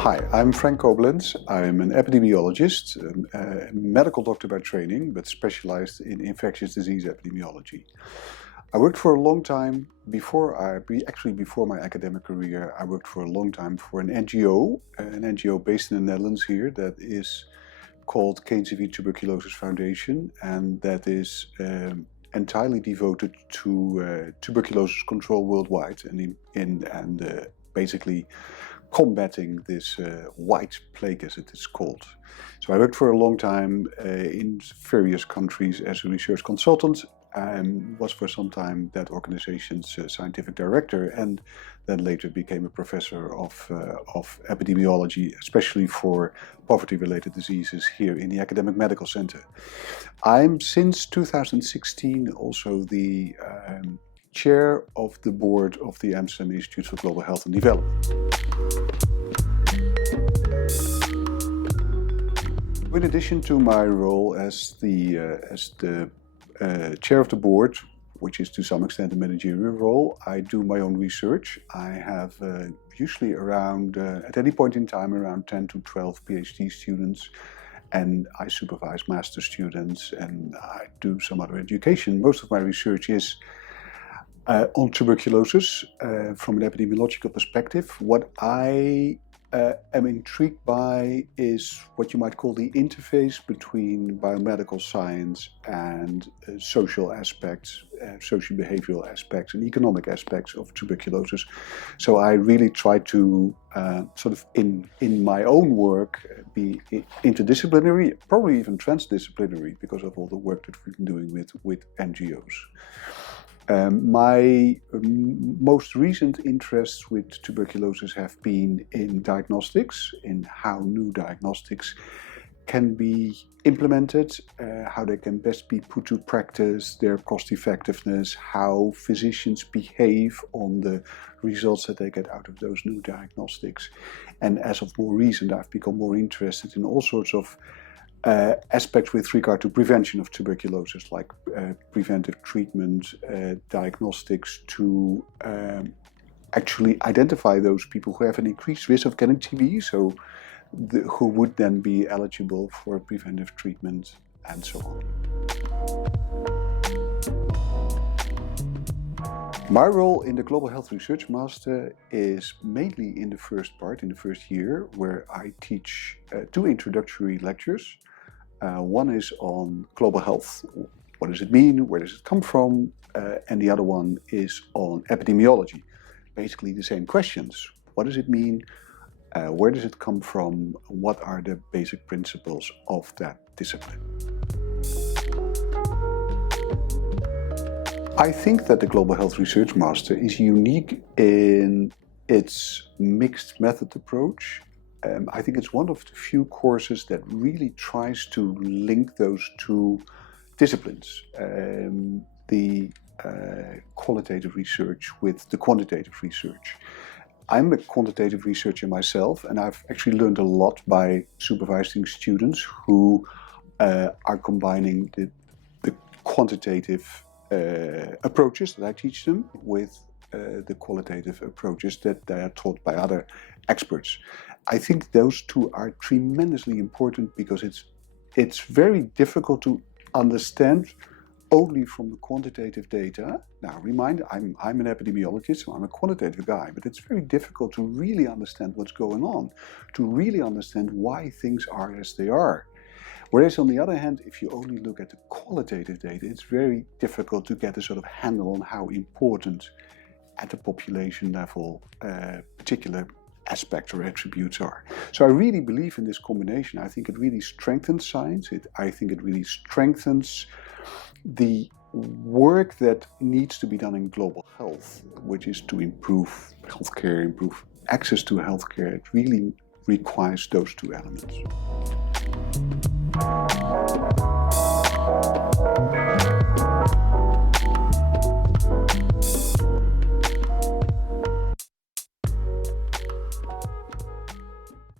Hi, I'm Frank Cobelens. I'm an epidemiologist, a medical doctor by training, but specialized in infectious disease epidemiology. I worked for a long time before my academic career. I worked for a long time for an NGO based in the Netherlands here that is called KNCV Tuberculosis Foundation, and that is entirely devoted to tuberculosis control worldwide and basically combating this white plague, as it is called. So I worked for a long time in various countries as a research consultant, and was for some time that organization's scientific director, and then later became a professor of epidemiology, especially for poverty-related diseases here in the Academic Medical Center. I'm since 2016 also the chair of the board of the Amsterdam Institute for Global Health and Development. In addition to my role as the chair of the board, which is to some extent a managerial role, I do my own research. I have usually around, at any point in time, around 10 to 12 PhD students, and I supervise master students, and I do some other education. Most of my research is on tuberculosis from an epidemiological perspective. What I am intrigued by is what you might call the interface between biomedical science and social aspects, social behavioral aspects and economic aspects of tuberculosis. So I really try to sort of in my own work be interdisciplinary, probably even transdisciplinary, because of all the work that we've been doing with NGOs. My most recent interests with tuberculosis have been in diagnostics, in how new diagnostics can be implemented, how they can best be put to practice, their cost effectiveness, how physicians behave on the results that they get out of those new diagnostics. And as of more recent, I've become more interested in all sorts of aspects with regard to prevention of tuberculosis, like preventive treatment, diagnostics to actually identify those people who have an increased risk of getting TB, so who would then be eligible for preventive treatment and so on. My role in the Global Health Research Master is mainly in the first year, where I teach two introductory lectures. One is on global health. What does it mean? Where does it come from? And the other one is on epidemiology. Basically the same questions. What does it mean? Where does it come from? What are the basic principles of that discipline? I think that the Global Health Research Master is unique in its mixed method approach. I think it's one of the few courses that really tries to link those two disciplines, the qualitative research with the quantitative research. I'm a quantitative researcher myself, and I've actually learned a lot by supervising students who are combining the quantitative approaches that I teach them with the qualitative approaches that they are taught by other experts. I think those two are tremendously important because it's very difficult to understand only from the quantitative data. Now, remind, I'm an epidemiologist, so I'm a quantitative guy, but it's very difficult to really understand what's going on, to really understand why things are as they are. Whereas on the other hand, if you only look at the qualitative data, it's very difficult to get a sort of handle on how important at the population level particular aspects or attributes are. So I really believe in this combination. I think it really strengthens science. I think it really strengthens the work that needs to be done in global health, which is to improve healthcare, improve access to healthcare. It really requires those two elements.